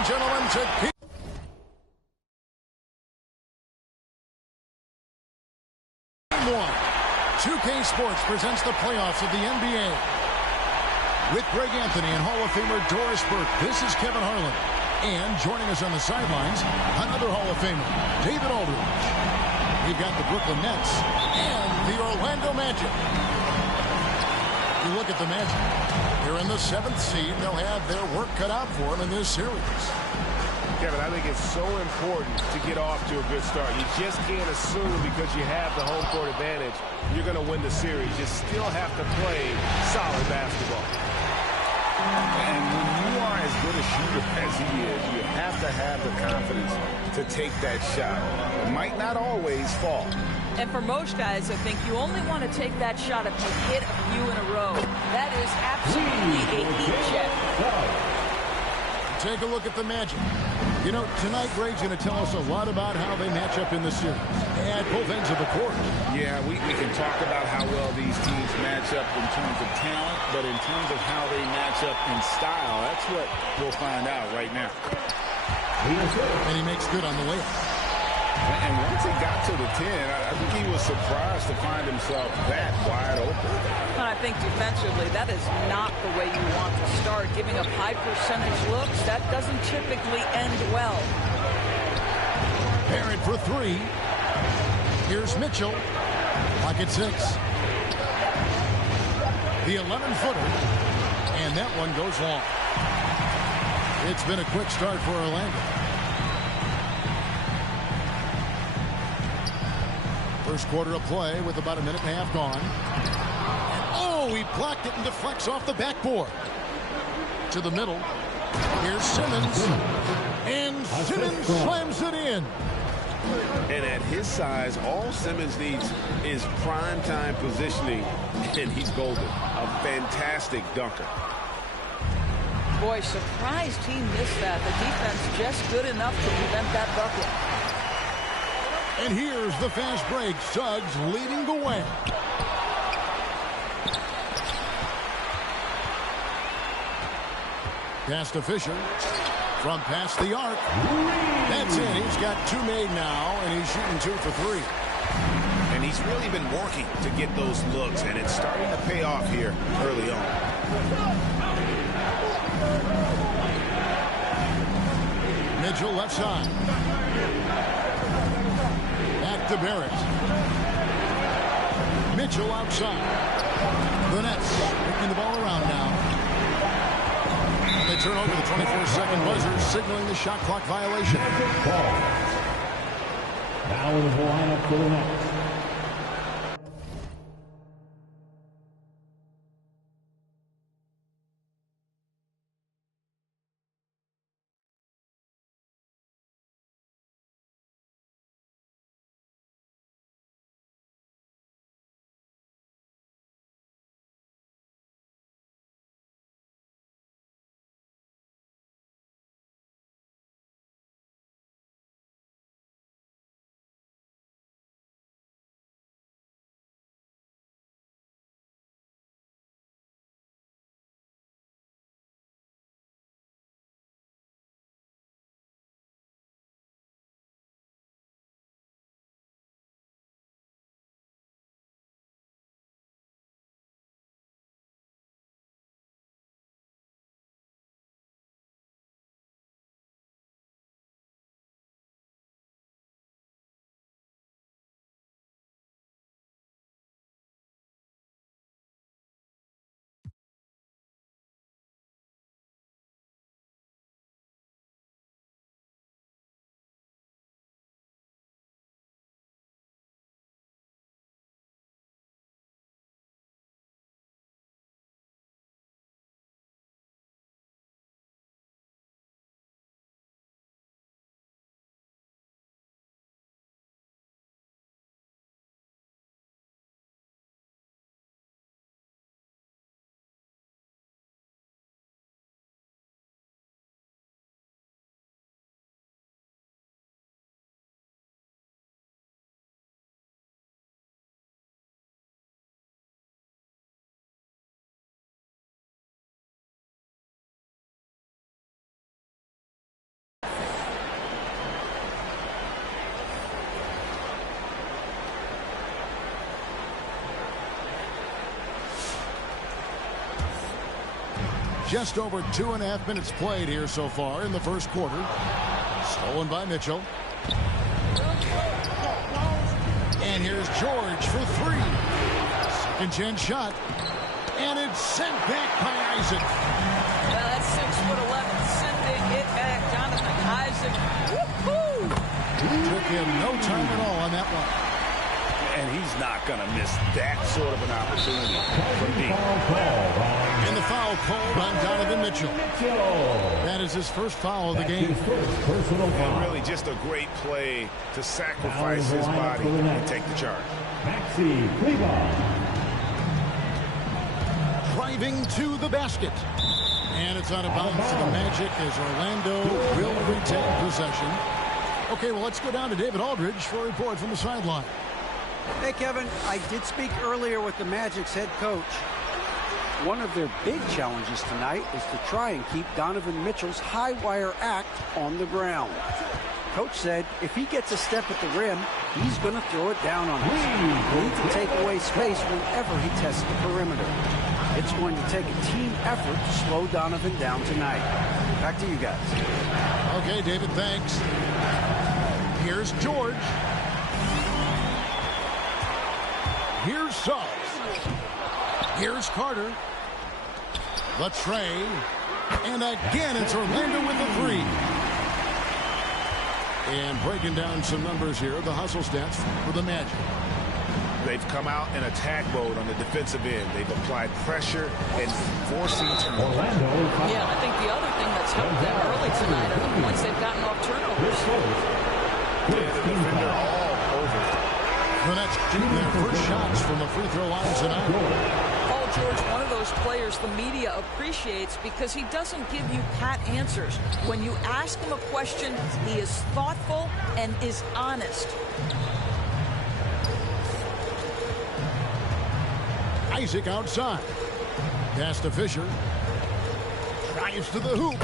and gentlemen, to keep 2K Sports presents the playoffs of the NBA. With Greg Anthony and Hall of Famer Doris Burke, this is Kevin Harlan. And joining us on the sidelines, another Hall of Famer, David Aldridge. We've got the Brooklyn Nets and the Orlando Magic. You look at the Magic. They're in the 7th seed. They'll have their work cut out for them in this series. Kevin, I think it's so important to get off to a good start. You just can't assume because you have the home court advantage you're going to win the series. You still have to play solid basketball. And when you are as good a shooter as he is, you have to have the confidence to take that shot. It might not always fall. And for most guys, I think you only want to take that shot if you hit a few in a row. That is absolutely a heat check. Take a look at the Magic. You know, tonight Greg's going to tell us a lot about how they match up in the series at both ends of the court. Yeah, we can talk about how well these teams match up in terms of talent, but in terms of how they match up in style, that's what we'll find out right now. And he makes good on the layup. And once he got to the 10, I think he was surprised to find himself that wide open. And I think defensively, that is not the way you want to start. Giving up high percentage looks, that doesn't typically end well. Barrett for 3. Here's Mitchell. Pocket 6. The 11-footer. And that one goes long. It's been a quick start for Orlando. First quarter of play with about a minute and a half gone. And oh, he blocked it and deflects off the backboard. To the middle. Here's Simmons. And Simmons slams it in. And at his size, all Simmons needs is prime-time positioning, and he's golden. A fantastic dunker. Boy, surprised he missed that. The defense just good enough to prevent that bucket. And here's the fast break. Suggs leading the way. Pass to Fisher. From past the arc. That's it. He's got 2 made now, and he's shooting 2 for 3. And he's really been working to get those looks, and it's starting to pay off here early on. Mitchell left side. Back to Barrett. Mitchell outside. The Nets picking the ball around now. They turn over the 24-second buzzer, signaling the shot clock violation. Now in the lineup for the Nets. Just over 2.5 minutes played here so far in the first quarter. Stolen by Mitchell. And here's George for three. Second chance shot. And it's sent back by Isaac. Well, that's 6'11", sending it back. Jonathan Isaac. Woo-hoo! Took him no time at all on that one. And he's not going to miss that sort of an opportunity from deep. And the foul called on Donovan Mitchell. That is his first foul of the game. And really just a great play to sacrifice his body and take the charge. Primo. Driving to the basket. And it's out of bounds to the Magic as Orlando will retain possession. Okay, well, let's go down to David Aldridge for a report from the sideline. Hey, Kevin, I did speak earlier with the Magic's head coach. One of their big challenges tonight is to try and keep Donovan Mitchell's high wire act on the ground. Coach said if he gets a step at the rim, he's going to throw it down on us. He needs to take away space whenever he tests the perimeter. It's going to take a team effort to slow Donovan down tonight. Back to you guys. Okay, David, thanks. Here's George. Here's Suggs. Here's Carter. The tray. And again, it's Orlando with the three. And breaking down some numbers here, the hustle stats for the Magic. They've come out in attack mode on the defensive end. They've applied pressure and forcing turnovers. Yeah, I think the other thing that's helped them early tonight are the points they've gotten off turnovers. Yeah, the defender all over. The Nets shooting their first shots from the free throw line tonight. Paul George, one of those players the media appreciates because he doesn't give you pat answers. When you ask him a question, he is thoughtful and is honest. Isaac outside. Pass to Fisher. Drives to the hoop.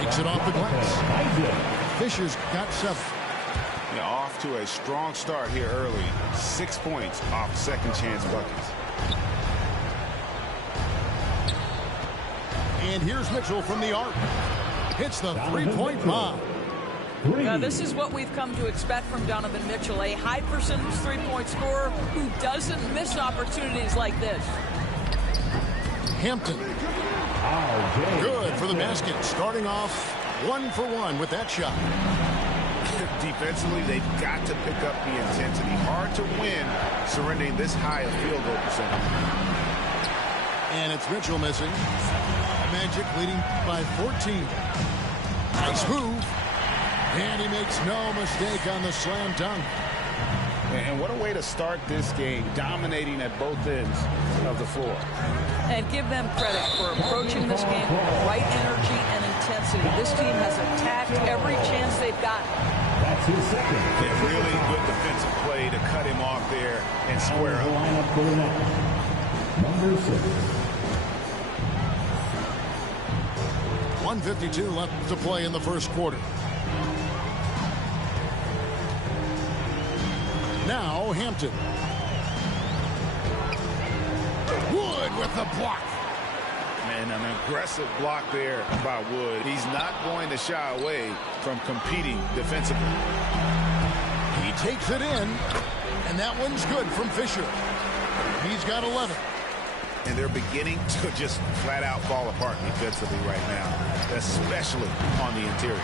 Makes it off the glass. Fisher's got 7. Yeah, off to a strong start here early. 6 points off second chance buckets. And here's Mitchell from the arc. Hits the three-point bomb. Now, this is what we've come to expect from Donovan Mitchell, a high percentage three-point scorer who doesn't miss opportunities like this. Hampton. Good for the basket. Starting off 1 for 1 with that shot. Defensively, they've got to pick up the intensity. Hard to win surrendering this high a field goal percentage. And it's Mitchell missing. Magic leading by 14. Nice move. And he makes no mistake on the slam dunk. And what a way to start this game, dominating at both ends of the floor. And give them credit for approaching this game with the right energy and intensity. This team has attacked every chance they've gotten. That's his second. Yeah, really good defensive play to cut him off there and square up. Lineup for the Nets. Number 6. 1:52 left to play in the first quarter. Now Hampton. Wood with the block. And an aggressive block there by Wood. He's not going to shy away from competing defensively. He takes it in, and that one's good from Fisher. He's got 11. And they're beginning to just flat out fall apart defensively right now, especially on the interior.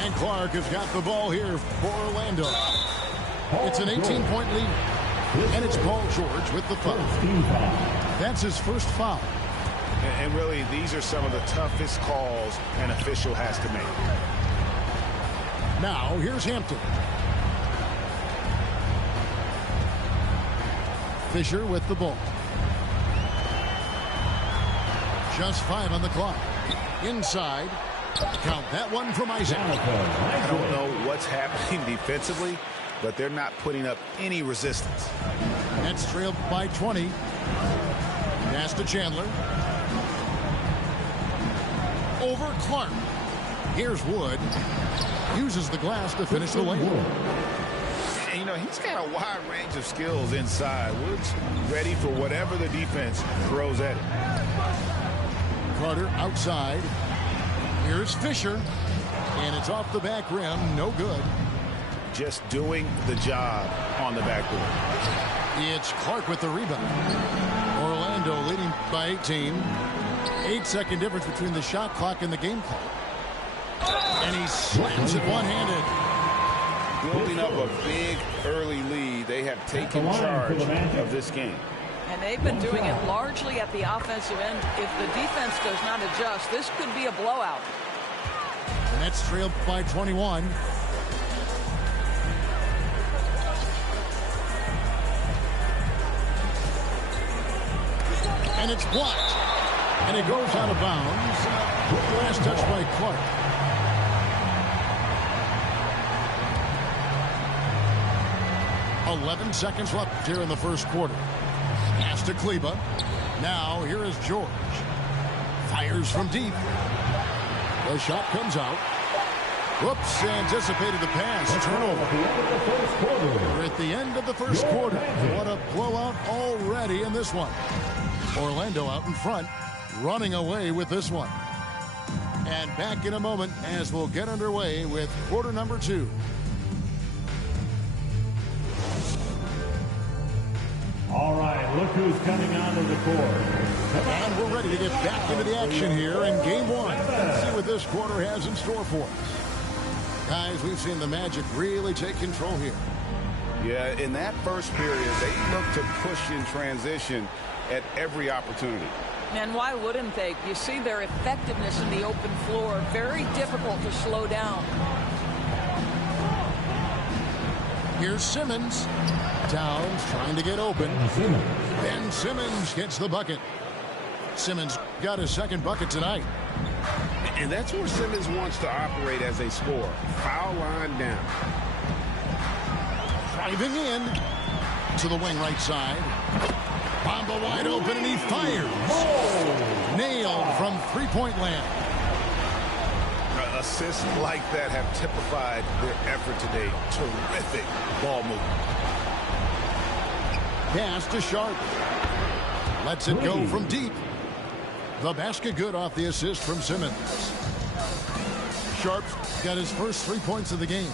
And Clark has got the ball here for Orlando. It's an 18-point lead. And it's Paul George with the foul. That's his first foul. And really, these are some of the toughest calls an official has to make. Now, here's Hampton. Fisher with the ball. Just 5 on the clock. Inside. Count that one from Isaac. I don't know what's happening defensively, but they're not putting up any resistance. Nets trailed by 20. Pass to Chandler. Over Clark. Here's Wood. Uses the glass to finish the layup. And, know, he's got a wide range of skills inside. Woods ready for whatever the defense throws at him. Carter outside. Here's Fisher. And it's off the back rim. No good. Just doing the job on the backboard. It's Clark with the rebound. Orlando leading by 18. 8-second difference between the shot clock and the game clock. And he slams it one-handed. Building up a big early lead. They have taken charge of this game. And they've been doing it largely at the offensive end. If the defense does not adjust, this could be a blowout. The Nets trailed by 21. And it's blocked. And it goes out of bounds. Last touch by Clark. .11 seconds left here in the first quarter. Pass to Kleba. Now here is George. Fires from deep. The shot comes out. Whoops, anticipated the pass. Turnover. We're at the end of the first quarter. What a blowout already in this one. Orlando out in front, running away with this one. And back in a moment as we'll get underway with quarter number 2. All right, look who's coming onto the court. And we're ready to get back into the action here in game 1. Let's see what this quarter has in store for us. Guys, we've seen the Magic really take control here. Yeah, in that first period, they looked to push in transition at every opportunity. And why wouldn't they? You see their effectiveness in the open floor. Very difficult to slow down. Here's Simmons. Towns trying to get open. Ben Simmons gets the bucket. Simmons got his second bucket tonight. And that's where Simmons wants to operate as a scorer. Foul line down. Driving in to the wing right side. Bamba wide open and he fires. Oh! Nailed from three-point land. Assists like that have typified their effort today. Terrific ball movement. Pass to Sharp. Lets it go from deep. The basket good off the assist from Simmons. Sharp's got his first 3 points of the game.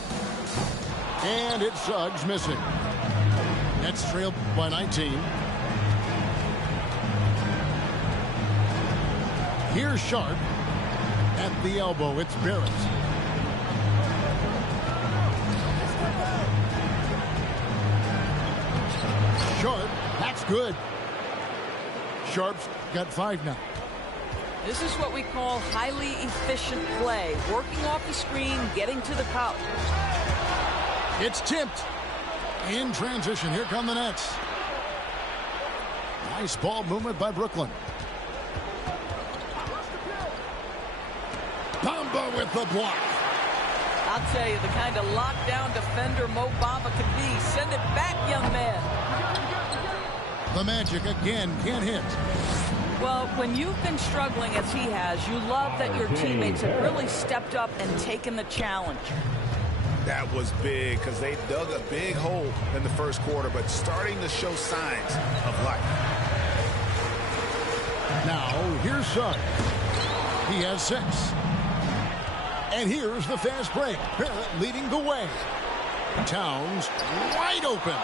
And it's Suggs missing. Nets trailed by 19. Here's Sharp. At the elbow, it's Barrett. Sharp, that's good. Sharp's got 5 now. This is what we call highly efficient play. Working off the screen, getting to the cup. It's tipped. In transition, here come the Nets. Nice ball movement by Brooklyn. Bamba with the block. I'll tell you, the kind of lockdown defender Mo Bamba can be. Send it back, young man. The Magic again can't hit. Well, when you've been struggling as he has, you love that your teammates have really stepped up and taken the challenge. That was big because they dug a big hole in the first quarter, but starting to show signs of life. Now, here's Suggs. He has 6. And here's the fast break. Barrett leading the way. Towns wide open.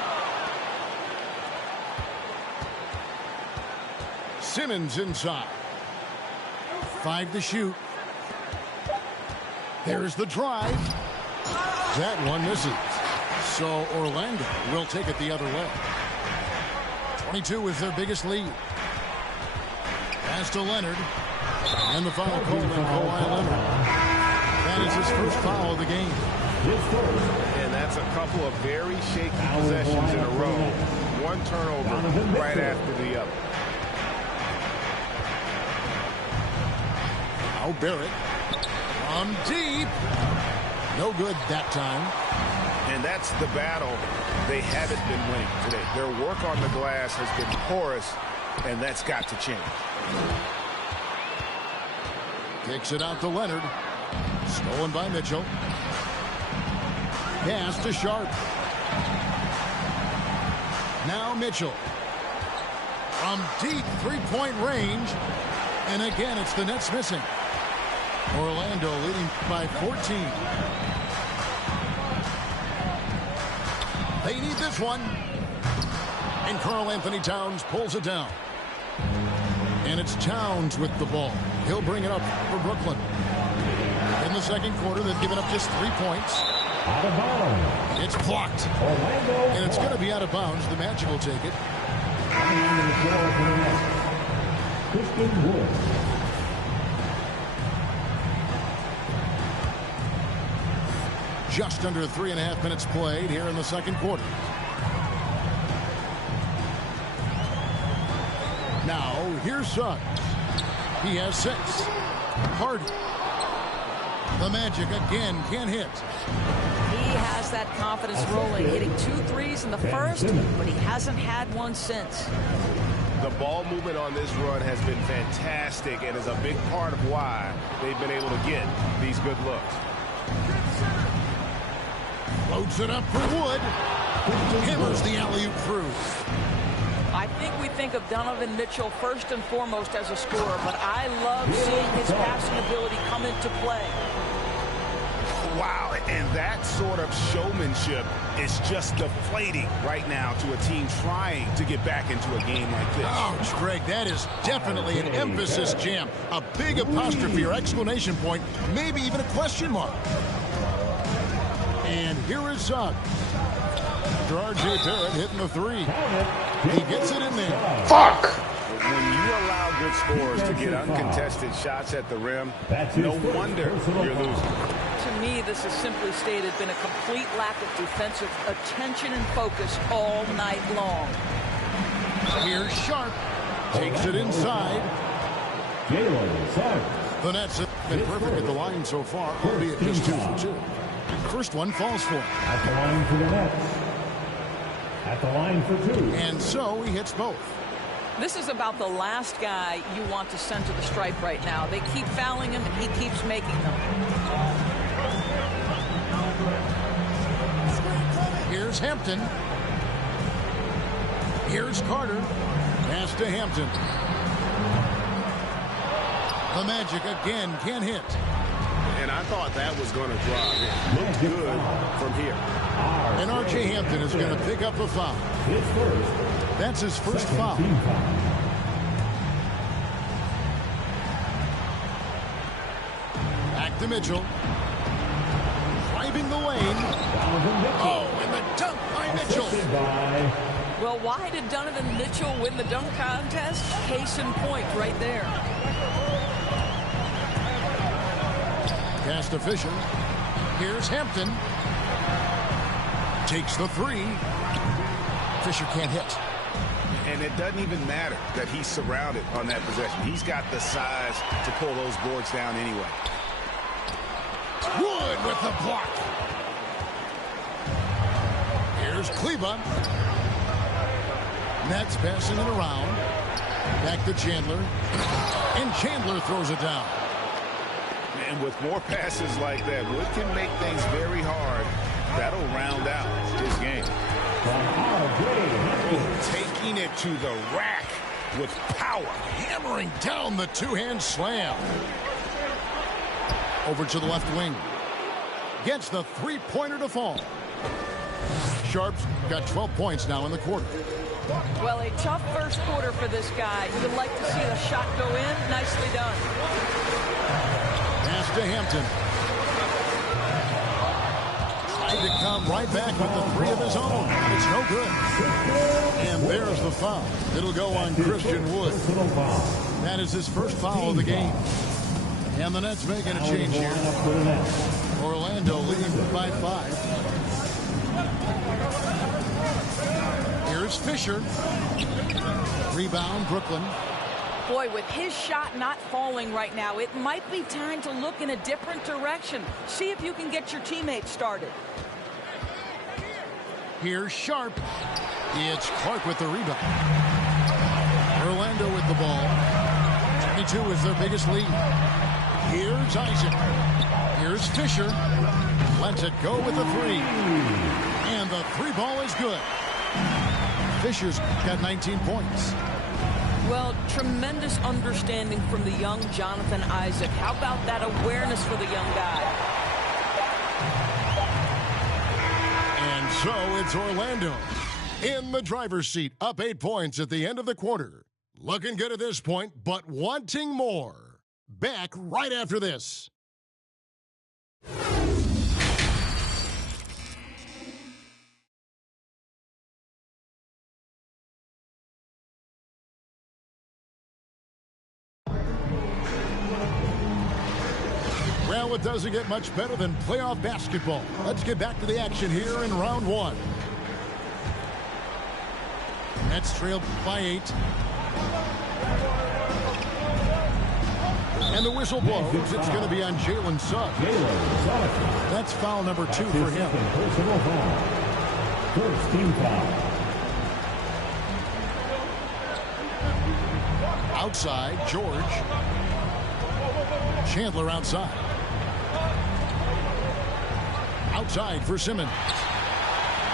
Simmons inside. 5 to shoot. There's the drive. That one misses. So Orlando will take it the other way. 22 is their biggest lead. Pass to Leonard. And the foul called on Kawhi Leonard. That is his first foul of the game. And that's a couple of very shaky possessions in a row. One turnover right after the other. Now Barrett from deep. No good that time. And that's the battle they haven't been winning today. Their work on the glass has been porous, and that's got to change. Kicks it out to Leonard. Stolen by Mitchell. Pass to Sharp. Now Mitchell. From deep three-point range. And again, it's the Nets missing. Orlando leading by 14. They need this one. And Karl Anthony Towns pulls it down. And it's Towns with the ball. He'll bring it up for Brooklyn. In the second quarter, they've given up just 3 points. Out of bounds. It's blocked. Orlando. And it's going to be out of bounds. The Magic will take it. Coming onto the floor for the Nets. Christian Wood. Just under 3.5 minutes played here in the second quarter. Now, here's Suggs. He has 6. Hardy. The Magic again can't hit. He has that confidence rolling, hitting 2 threes in the first, but he hasn't had one since. The ball movement on this run has been fantastic and is a big part of why they've been able to get these good looks. Floats it up for Wood. Hammers the alley-oop through. I think we think of Donovan Mitchell first and foremost as a scorer, but I love seeing his passing ability come into play. Wow, and that sort of showmanship is just deflating right now to a team trying to get back into a game like this. Ouch, Greg, that is definitely an emphasis jam. A big apostrophe or exclamation point, maybe even a question mark. And here is Suggs. After R.J. Barrett hitting the 3. He gets it in there. Fuck! When you allow good scorers to get uncontested shots at the rim, no wonder you're losing. To me, this has simply stated been a complete lack of defensive attention and focus all night long. Here's Sharp. Takes it inside. The Nets have been perfect at the line so far, albeit just 2 for 2. First one falls for him. At the line for the Nets. At the line for 2. And so he hits both. This is about the last guy you want to send to the stripe right now. They keep fouling him, and he keeps making them. Here's Hampton. Here's Carter. Pass to Hampton. The Magic again can't hit. And I thought that was going to drop. It looked good from here. And R.J. Hampton is going to pick up a foul. That's his first foul. Back to Mitchell. Driving the lane. Oh, and the dunk by Mitchell. Well, why did Donovan Mitchell win the dunk contest? Case in point right there. Pass to Fisher. Here's Hampton. Takes the 3. Fisher can't hit. And it doesn't even matter that he's surrounded on that possession. He's got the size to pull those boards down anyway. Wood with the block. Here's Kleba. Nets passing it around. Back to Chandler. And Chandler throws it down. And with more passes like that, Wood can make things very hard. That'll round out his game. Taking it to the rack with power. Hammering down the two-hand slam. Over to the left wing. Gets the three-pointer to fall. Sharp's got 12 points now in the quarter. Well, a tough first quarter for this guy. You'd like to see the shot go in. Nicely done. Pass to Hampton. Tried to come right back with the 3 of his own. It's no good. And there's the foul. It'll go on Christian Wood. That is his first foul of the game. And the Nets making a change here. Orlando leading by 5. Here's Fisher. Rebound, Brooklyn. Boy, with his shot not falling right now, it might be time to look in a different direction. See if you can get your teammates started. Here's Sharp. It's Clark with the rebound. Orlando with the ball. 22 is their biggest lead. Here's Isaac. Here's Fisher. Lets it go with the 3. And the Three ball is good. Fisher's got 19 points. Well, tremendous understanding from the young Jonathan Isaac. How about that awareness for the young guy? And so it's Orlando in the driver's seat, up 8 points at the end of the quarter. Looking good at this point, but wanting more. Back right after this. Well, it doesn't get much better than playoff basketball. Let's get back to the action here in round one. Nets trailed by 8. And the whistle blows. It's going to be on Jalen Suggs. That's foul number 2 for him. Personal foul. First team foul. Outside, George. Chandler outside. Outside for Simmons.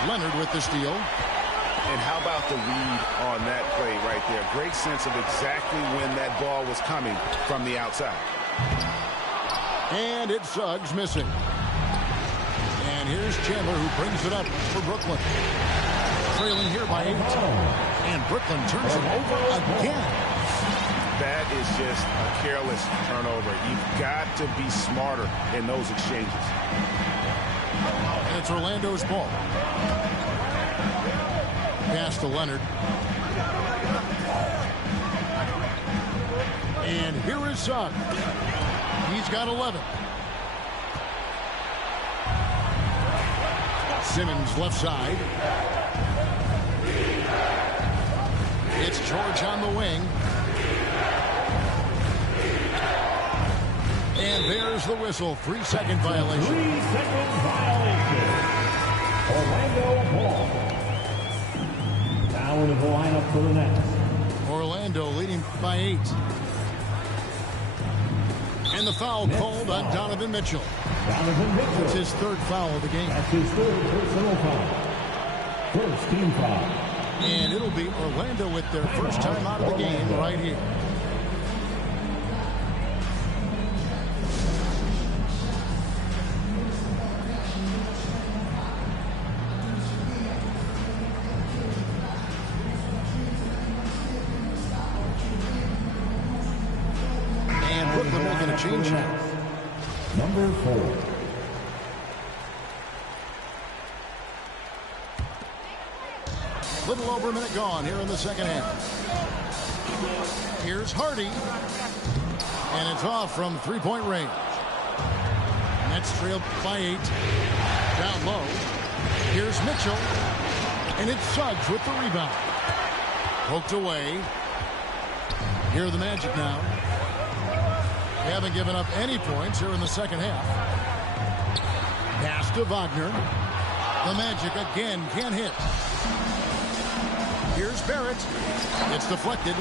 Leonard with the steal. And how about the read on that play right there? Great sense of exactly when that ball was coming from the outside. And it's Suggs missing. And here's Chandler who brings it up for Brooklyn. Trailing here by 8. And Brooklyn turns it over again. That is just a careless turnover. You've got to be smarter in those exchanges. And it's Orlando's ball. Pass to Leonard. And here is Suggs. He's got 11. Simmons left side. It's George on the wing. And there's the whistle. 3-second violation. 3-second violation. Orlando ball. Now into the lineup for the Nets. Orlando leading by 8. And the foul called on Donovan Mitchell. Donovan Mitchell. It's his 3rd foul of the game. That's his 3rd personal foul. First team foul. And it'll be Orlando with their first time out of the game right here. Change now. Number 4. Little over a minute gone here in the second half. Here's Hardy. And it's off from 3-point range. Nets trailed by 8. Down low. Here's Mitchell. And it's Suggs with the rebound. Poked away. Here are the Magic now. They haven't given up any points here in the second half. Pass to Wagner. The Magic again can't hit. Here's Barrett. It's deflected.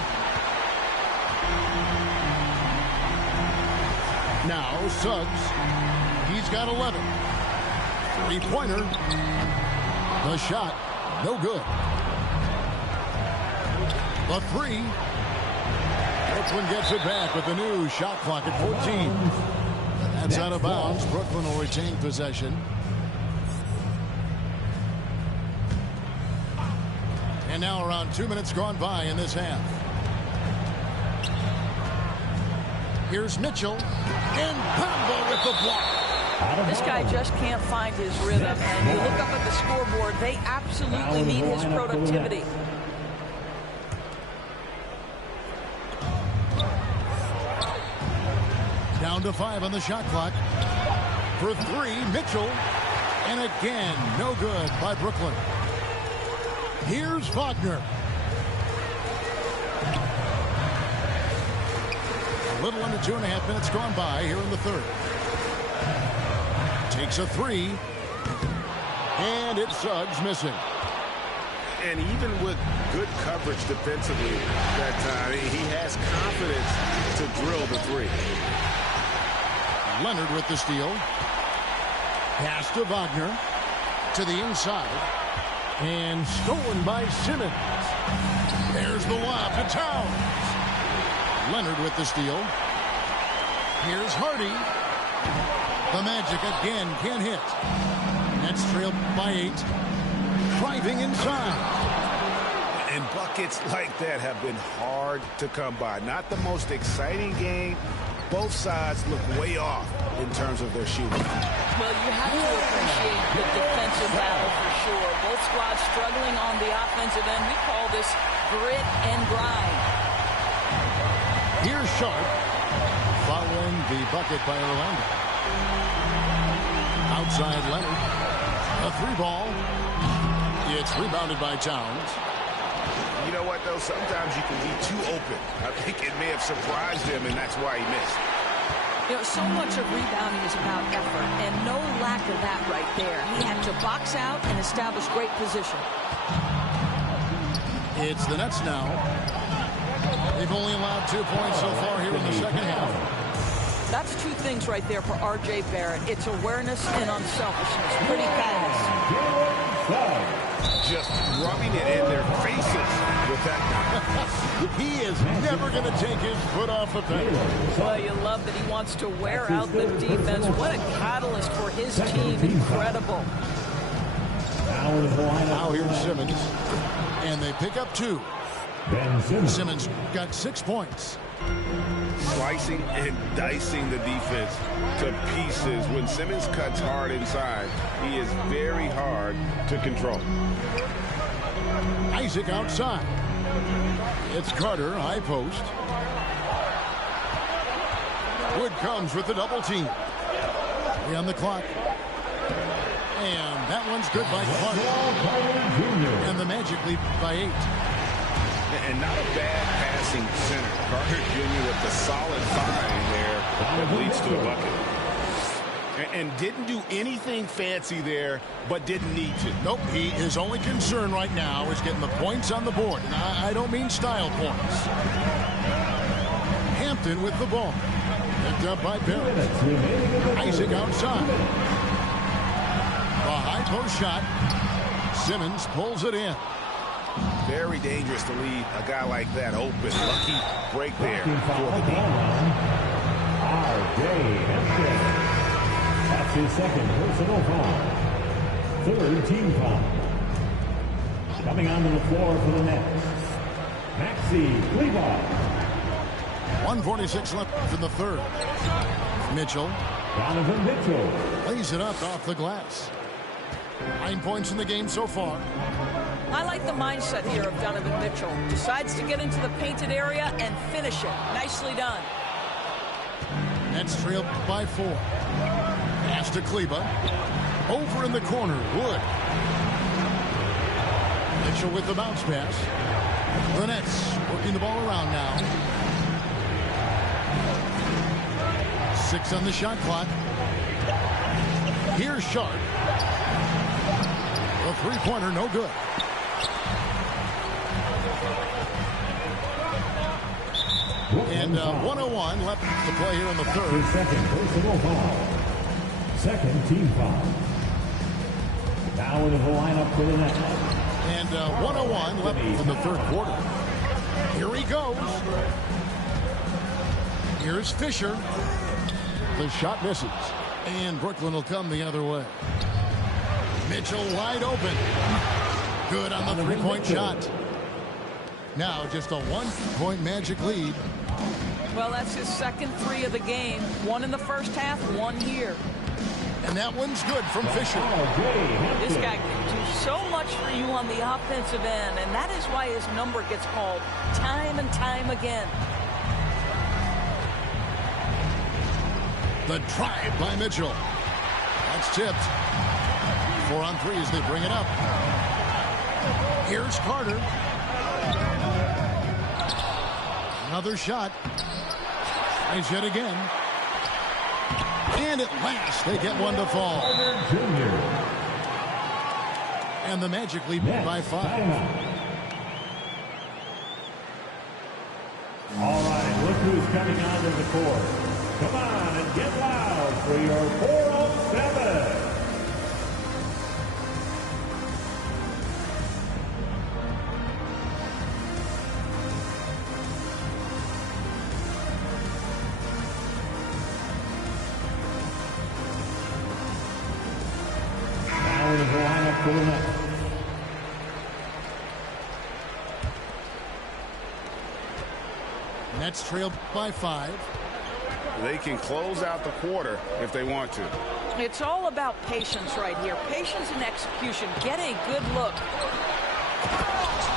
Now Suggs. He's got 11. 3-pointer. The shot. No good. The 3. Brooklyn gets it back with the new shot clock at 14. That's out of bounds. Brooklyn will retain possession. And now around 2 minutes gone by in this half. Here's Mitchell. And Pamba with the block. This guy just can't find his rhythm. And you look up at the scoreboard, they absolutely need his productivity. Down to 5 on the shot clock. For 3, Mitchell. And again, no good by Brooklyn. Here's Wagner. A little under 2.5 minutes gone by here in the third. Takes a 3. And it's Suggs missing. And even with good coverage defensively that time, he has confidence to drill the 3. Leonard with the steal. Pass to Wagner. To the inside. And stolen by Simmons. There's the lob to Towns. Leonard with the steal. Here's Hardy. The Magic again can't hit. Nets trailed by 8. Driving inside. And buckets like that have been hard to come by. Not the most exciting game. Both sides look way off in terms of their shooting. Well, you have to appreciate the defensive battle for sure. Both squads struggling on the offensive end. We call this grit and grind. Here's Sharp following the bucket by Orlando. Outside Leonard. A 3-ball. It's rebounded by Towns. You know what, though? Sometimes you can be too open. I think it may have surprised him, and that's why he missed. You know, so much of rebounding is about effort, and no lack of that right there. He had to box out and establish great position. It's the Nets now. They've only allowed 2 points so far here in the second half. That's 2 things right there for R.J. Barrett. It's awareness and unselfishness. Pretty fast. Just rubbing it in their faces with that. He is never going to take his foot off the pedal. Well, you love that he wants to wear out the defense. What a catalyst for his team. Incredible. Now here's Simmons. And they pick up 2. Simmons got 6 points. Slicing and dicing the defense to pieces. When Simmons cuts hard inside, he is very hard to control. Isaac outside. It's Carter, high post. Wood comes with the double team. 3 on the clock. And that one's good by Carter. And the Magic lead by 8. And not a bad passing center. Carter Jr. with the solid find there that leads to a bucket. And didn't do anything fancy there, but didn't need to. Nope, his only concern right now is getting the points on the board. And I don't mean style points. Hampton with the ball. Picked up by Barrett. Isaac outside. A high post shot. Simmons pulls it in. Very dangerous to leave a guy like that open. Lucky break there for the team. That's his second personal foul. 3rd team foul. Coming onto the floor for the Nets, Maxi Kleber. 1:46 left in the 3rd. Mitchell. Donovan Mitchell. Lays it up off the glass. 9 points in the game so far. I like the mindset here of Donovan Mitchell. Decides to get into the painted area and finish it. Nicely done. Nets trailed by 4. Pass to Kleber. Over in the corner, Wood. Mitchell with the bounce pass. The Nets working the ball around now. 6 on the shot clock. Here's Sharp. The 3-pointer, no good. And 1:01 left to play here in the 3rd. His second personal foul. 2nd team foul. Now into the lineup for the Nets. And 1:01 left in the 3rd quarter. Here he goes. Here's Fisher. The shot misses. And Brooklyn will come the other way. Mitchell wide open. Good on the 3-point shot. Now just a 1-point Magic lead. Well, that's his second 3 of the game. 1 in the first half, 1 here. And that one's good from Fisher. This guy can do so much for you on the offensive end, and that is why his number gets called time and time again. The drive by Mitchell. That's tipped. 4 on 3 as they bring it up. Here's Carter. Another shot. Tries yet again. And at last, they get one to fall. And the Magic lead by 5. All right, look who's coming onto the court. Come on and get loud for your 4-on-7. Nets trail by 5. They can close out the quarter if they want to. It's all about patience right here. Patience and execution. Get a good look.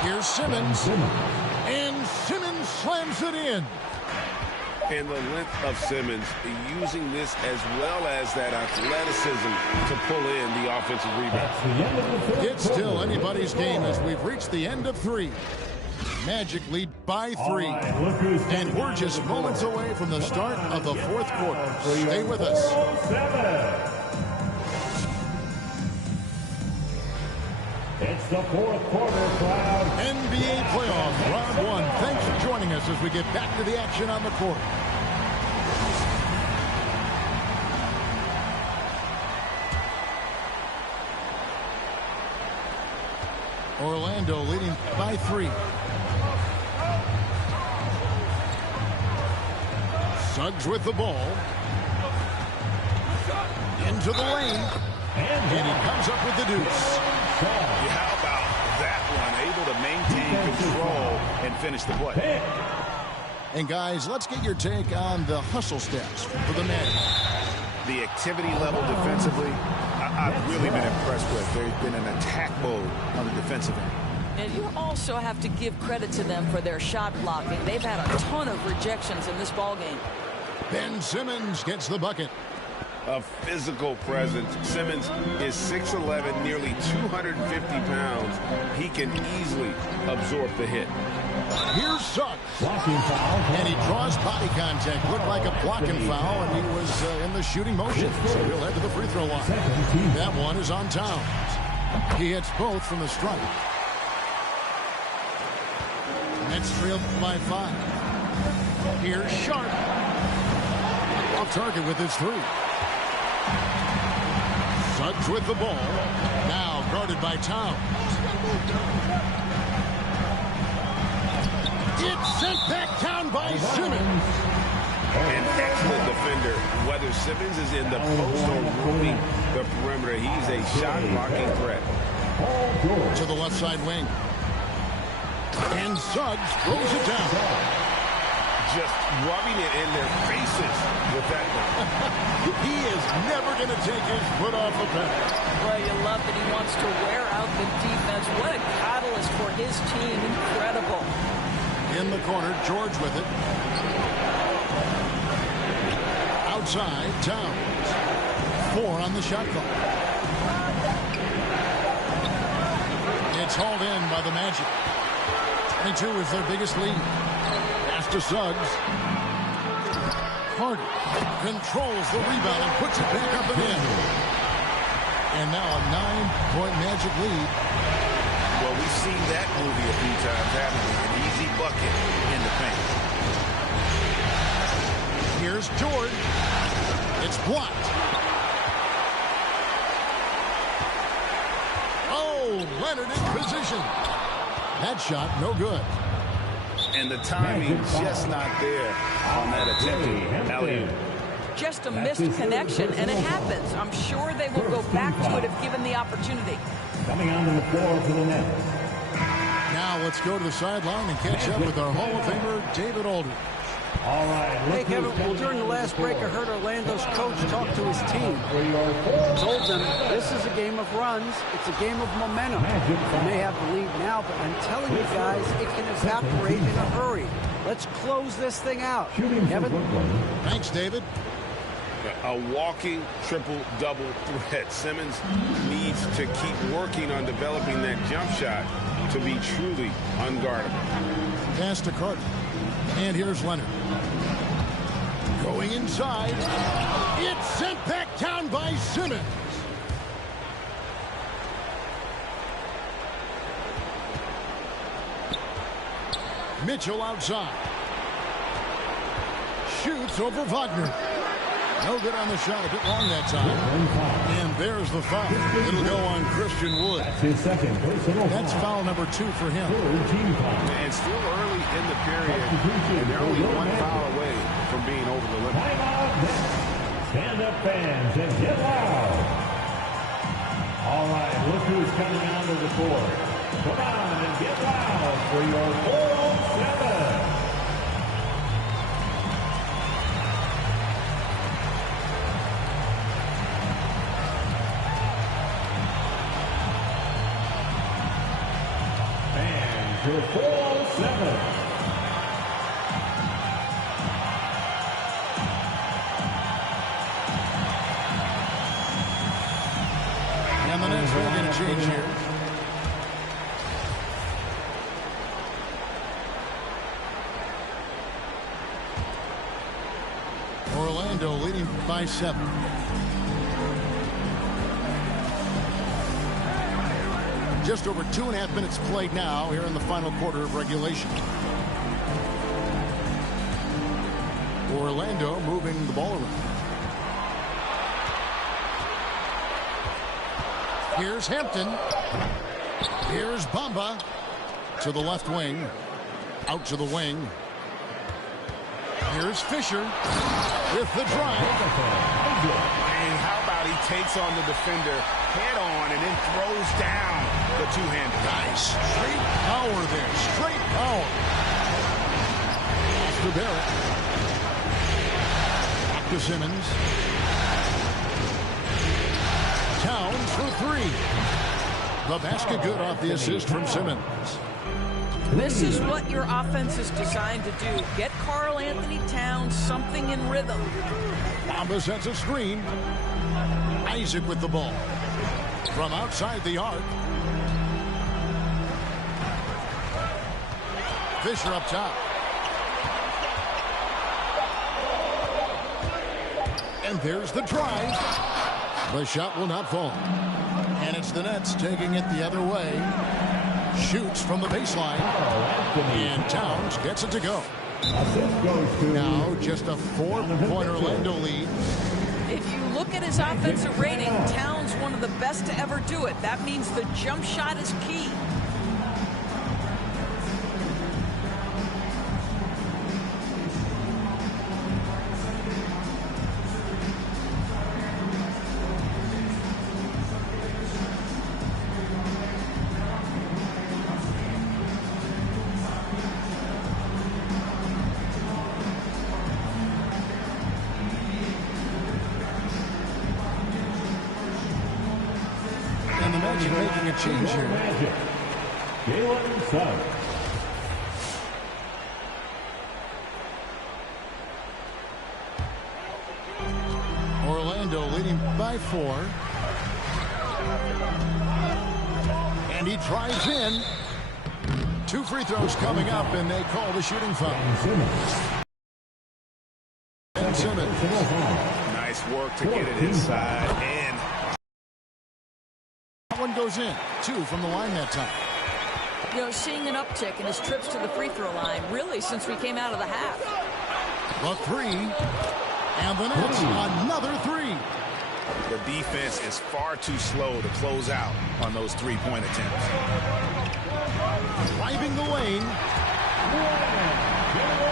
Here's Simmons. And Simmons slams it in. And the length of Simmons using this as well as that athleticism to pull in the offensive rebound. It's still anybody's game as we've reached the end of 3. Magic lead by 3. And we're just moments away from the start of the 4th quarter. Stay with us. It's the 4th quarter, crowd. NBA playoff round 1. Thanks for joining us as we get back to the action on the court. Orlando leading by 3. Suggs with the ball. Into the lane. And he comes up with the deuce. How about that one? Able to maintain control and finish the play. And guys, let's get your take on the hustle steps for the Magic. The activity level defensively, I've really been impressed with. They've been in attack mode on the defensive end. And you also have to give credit to them for their shot blocking. They've had a ton of rejections in this ballgame. Ben Simmons gets the bucket. A physical presence. Simmons is 6'11", nearly 250 pounds. He can easily absorb the hit. Here's Suggs. And he draws body contact. Looked like a blocking foul, and he was in the shooting motion. So he'll head to the free throw line. That one is on Towns. He hits both from the stripe. Nets trail by 5. Here's Sharp. Off target with his 3. Suggs with the ball. Now guarded by Towns. It's sent back down by Simmons. An excellent defender. Whether Simmons is in the post or roaming the perimeter, he's a shot-blocking threat. To the left side wing. And Suggs throws it down. Just rubbing it in their faces with that one. He is never going to take his foot off the pedal. Well, you love that he wants to wear out the defense. What a catalyst for his team. Incredible. In the corner, George with it. Outside, Towns. 4 on the shot clock. It's hauled in by the Magic. 22 is their biggest lead. Pass to Suggs. Carter controls the rebound and puts it back up and in. And now a 9-point Magic lead. Well, we've seen that movie a few times, haven't we? An easy bucket in the paint. Here's George. It's blocked. Oh, Leonard in position. That shot, no good. And the timing just not there on that attempted alley-oop. Just a missed connection, and it happens. I'm sure they will go back to it if given the opportunity. Coming onto the floor for the Nets. Now let's go to the sideline and catch up with our Hall of Famer, David Aldridge. All right. Hey, Kevin, well, during the last break, I heard Orlando's coach talk to his team. Told them this is a game of runs. It's a game of momentum. You may have the lead now, but I'm telling you guys, it can evaporate in a hurry. Let's close this thing out. Kevin? Thanks, David. A walking triple-double threat. Simmons needs to keep working on developing that jump shot to be truly unguardable. Pass to Carter. And here's Leonard. Going inside. It's sent back down by Simmons. Mitchell outside. Shoots over Wagner. No good on the shot. A bit long that time. And there's the foul. It'll go on Christian Wood. That's his second personal foul. That's foul number 2 for him. And still early in the period, and they're only 1 foul away from being over the limit. Stand up, fans, and get loud. All right, look who's coming onto the court. Come on and get loud for your 4-on-7. for 407. And the Nets making a change here. Orlando leading by 7. Just over 2.5 minutes played now here in the final quarter of regulation. Orlando moving the ball around. Here's Hampton. Here's Bamba to the left wing. Out to the wing. Here's Fisher with the drive. And how about he takes on the defender head on and then throws down the two-hander. Nice. Straight power there. Straight power. Off to Barrett. Back to Simmons. Towns for 3. The basket good off the assist from Simmons. This is what your offense is designed to do. Get Karl Anthony Towns something in rhythm. Bamba sets a screen. Isaac with the ball. From outside the arc. Fisher up top. And there's the drive. The shot will not fall. And it's the Nets taking it the other way. Shoots from the baseline. And Towns gets it to go. Now just a 4-point Orlando lead. If you look at his offensive rating, Towns one of the best to ever do it. That means the jump shot is key. And the Magic making a change here. Orlando leading by 4. And he drives in. 2 free throws coming up, and they call the shooting foul. And Simmons. Nice work to get it inside. And one goes in. 2 from the line that time. You know, seeing an uptick in his trips to the free throw line, really, since we came out of the half. The 3. And the Nets, another 3. the defense is far too slow to close out on those three-point attempts. Driving the lane.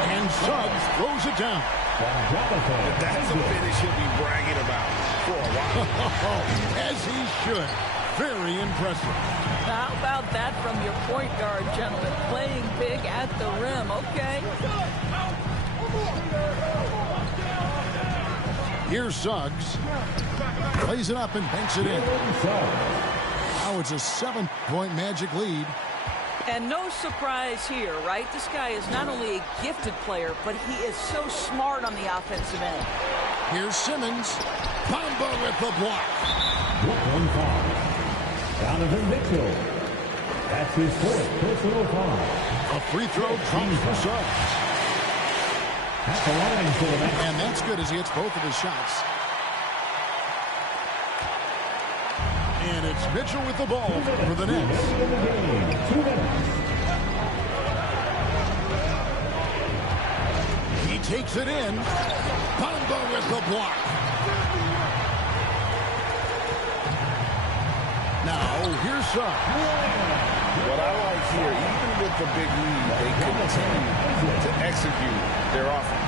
And Suggs throws it down. That's a finish he'll be bragging about for a while. As he should. Very impressive. How about that from your point guard, gentlemen? Playing big at the rim. Okay. Here's Suggs. Plays it up and banks it in. Now it's a 7-point Magic lead. And no surprise here, right? This guy is not only a gifted player, but he is so smart on the offensive end. Here's Simmons. Combo with the block. One foul. Donovan Mitchell. That's his fourth personal foul. A free throw comes for Suggs. At the line for the Nets. And that's good as he hits both of his shots. And it's Mitchell with the ball for the Nets. 2 minutes. He takes it in. Combo with the block. Now, here's Suggs. What I like here, even with the big lead, they continue to execute their offense.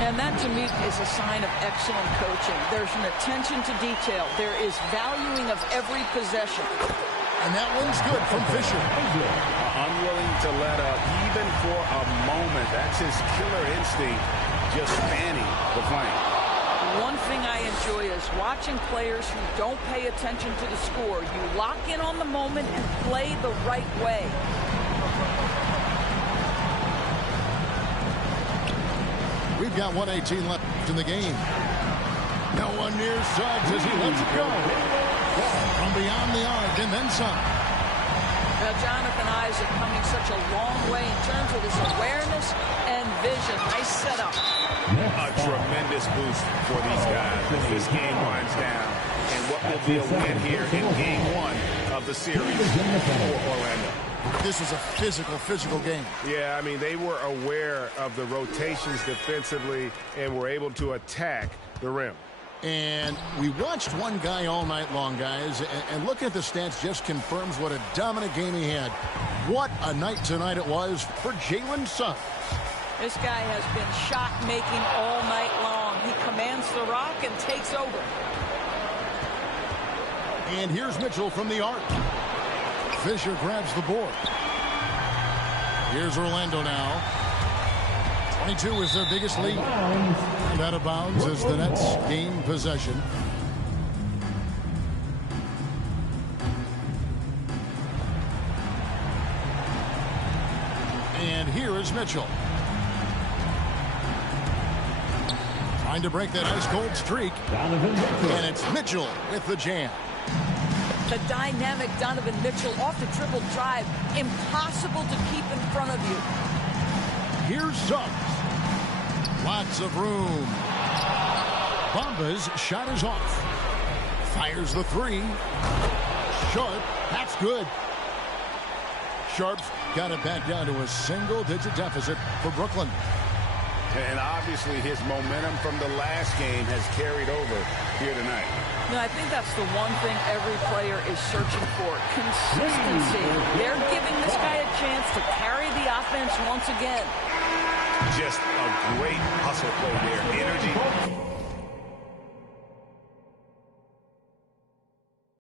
And that, to me, is a sign of excellent coaching. There's an attention to detail. There is valuing of every possession. And that one's good from Fisher. Unwilling to let up, even for a moment. That's his killer instinct, just spanning the flank. One thing I enjoy is watching players who don't pay attention to the score. You lock in on the moment and play the right way. We've got 1:18 left in the game. No one near Suggs as he lets it go. From beyond the arc and then some. Now, Jonathan Isaac coming such a long way in terms of his awareness and vision. Nice setup. A tremendous boost for these guys as this game winds down. And what will be a win here in game one of the series for Orlando. This was a physical game. Yeah, I mean, they were aware of the rotations defensively and were able to attack the rim. And we watched one guy all night long, guys, and looking at the stats just confirms what a dominant game he had. What a night tonight it was for Jalen Suggs. This guy has been shot-making all night long. He commands the rock and takes over. And here's Mitchell from the arc. Fisher grabs the board. Here's Orlando now. 22 is their biggest lead. And out of bounds as the Nets gain possession. And here is Mitchell. Trying to break that ice-cold streak. And it's Mitchell with the jam. The dynamic Donovan Mitchell off the dribble drive. Impossible to keep in front of you. Here's Suggs. Lots of room. Bamba's shot is off. Fires the three. Sharp. That's good. Sharp's got it back down to a single-digit deficit for Brooklyn. And obviously his momentum from the last game has carried over here tonight. No, I think that's the one thing every player is searching for. Consistency. They're giving this guy a chance to carry the offense once again. Just a great hustle play there. Energy.